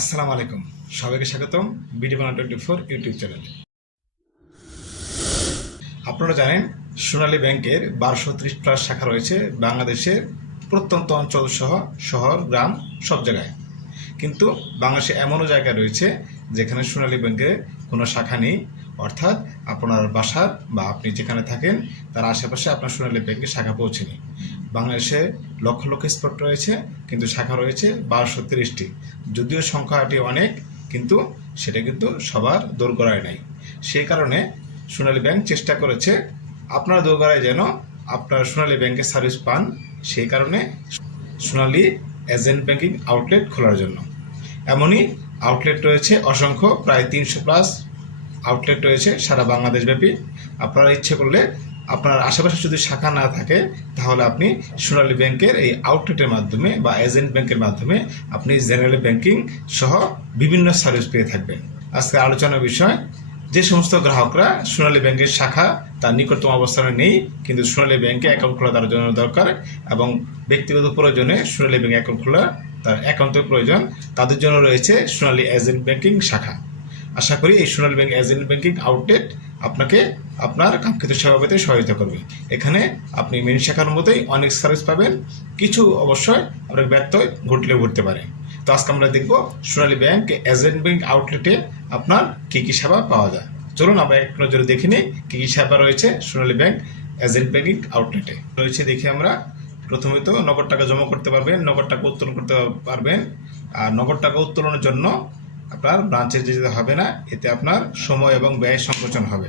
আসসালামু আলাইকুম, সবাইকে স্বাগতম বিডি বাংলা 24 ইউটিউব চ্যানেলে। আপনারা জানেন সোনালী ব্যাংকের 1230+ শাখা রয়েছে বাংলাদেশের প্রত্যন্ত অঞ্চল সহ শহর গ্রাম সব জায়গায়। কিন্তু বাংলাদেশে এমনও জায়গা রয়েছে যেখানে সোনালী ব্যাংকের কোনো শাখা নেই, অর্থাৎ আপনার বাসার বা আপনি যেখানে থাকেন তার আশেপাশে আপনার সোনালী ব্যাংকের শাখা পৌঁছেনি। বাংলাদেশে লক্ষ লক্ষ স্পট রয়েছে, কিন্তু শাখা রয়েছে 1230টি। যদিও সংখ্যাটি অনেক, কিন্তু সেটা কিন্তু সবার দোরগোড়ায় নাই। সেই কারণে সোনালী ব্যাংক চেষ্টা করেছে আপনার দোরগোড়ায় যেন আপনার সোনালী ব্যাংকের সার্ভিস পান, সেই কারণে সোনালী এজেন্ট ব্যাংকিং আউটলেট খোলার জন্য। এমনই আউটলেট রয়েছে অসংখ্য, প্রায় 300+ আউটলেট রয়েছে সারা বাংলাদেশব্যাপী। আপনারা ইচ্ছে করলে আপনার আশেপাশে যদি শাখা না থাকে তাহলে আপনি সোনালী ব্যাংকের এই আউটলেটের মাধ্যমে বা এজেন্ট ব্যাংকের মাধ্যমে আপনি জেনারেল ব্যাংকিং সহ বিভিন্ন সার্ভিস পেয়ে থাকবেন। আজকে আলোচনার বিষয়, যে সমস্ত গ্রাহকরা সোনালী ব্যাংকের শাখা তার নিকটতম অবস্থানে নেই কিন্তু সোনালী ব্যাংকে অ্যাকাউন্ট খোলা তার জন্য দরকার এবং ব্যক্তিগত প্রয়োজনে সোনালী ব্যাংকে অ্যাকাউন্ট খোলা তার একান্তই প্রয়োজন, তাদের জন্য রয়েছে সোনালী এজেন্ট ব্যাংকিং শাখা। আশা করি এই সোনালী ব্যাংক এজেন্ট ব্যাংকিং আউটলেট আপনাকে আপনার কাঙ্ক্ষিত সেবা পেতে সহায়তা করবে। এখানে আপনি মেন শাখার মতোই অনেক সার্ভিস পাবেন, কিছু অবশ্যই আপনার ব্যত্যয় ঘটলেও ঘটতে পারে। তো আজকে আমরা দেখব সোনালী ব্যাংক এজেন্ট ব্যাংক আউটলেটে আপনার কী কী সেবা পাওয়া যায়। চলুন আমরা এক নজরে দেখে নিই কী কী সেবা রয়েছে সোনালী ব্যাংক এজেন্ট ব্যাংকিং আউটলেটে। রয়েছে দেখি আমরা, প্রথমে তো নগদ টাকা জমা করতে পারবেন, নগদ টাকা উত্তোলন করতে পারবেন। আর নগদ টাকা উত্তোলনের জন্য আপনার ব্রাঞ্চে যেতে হবে না, এতে আপনার সময় এবং ব্যয় সংকোচন হবে।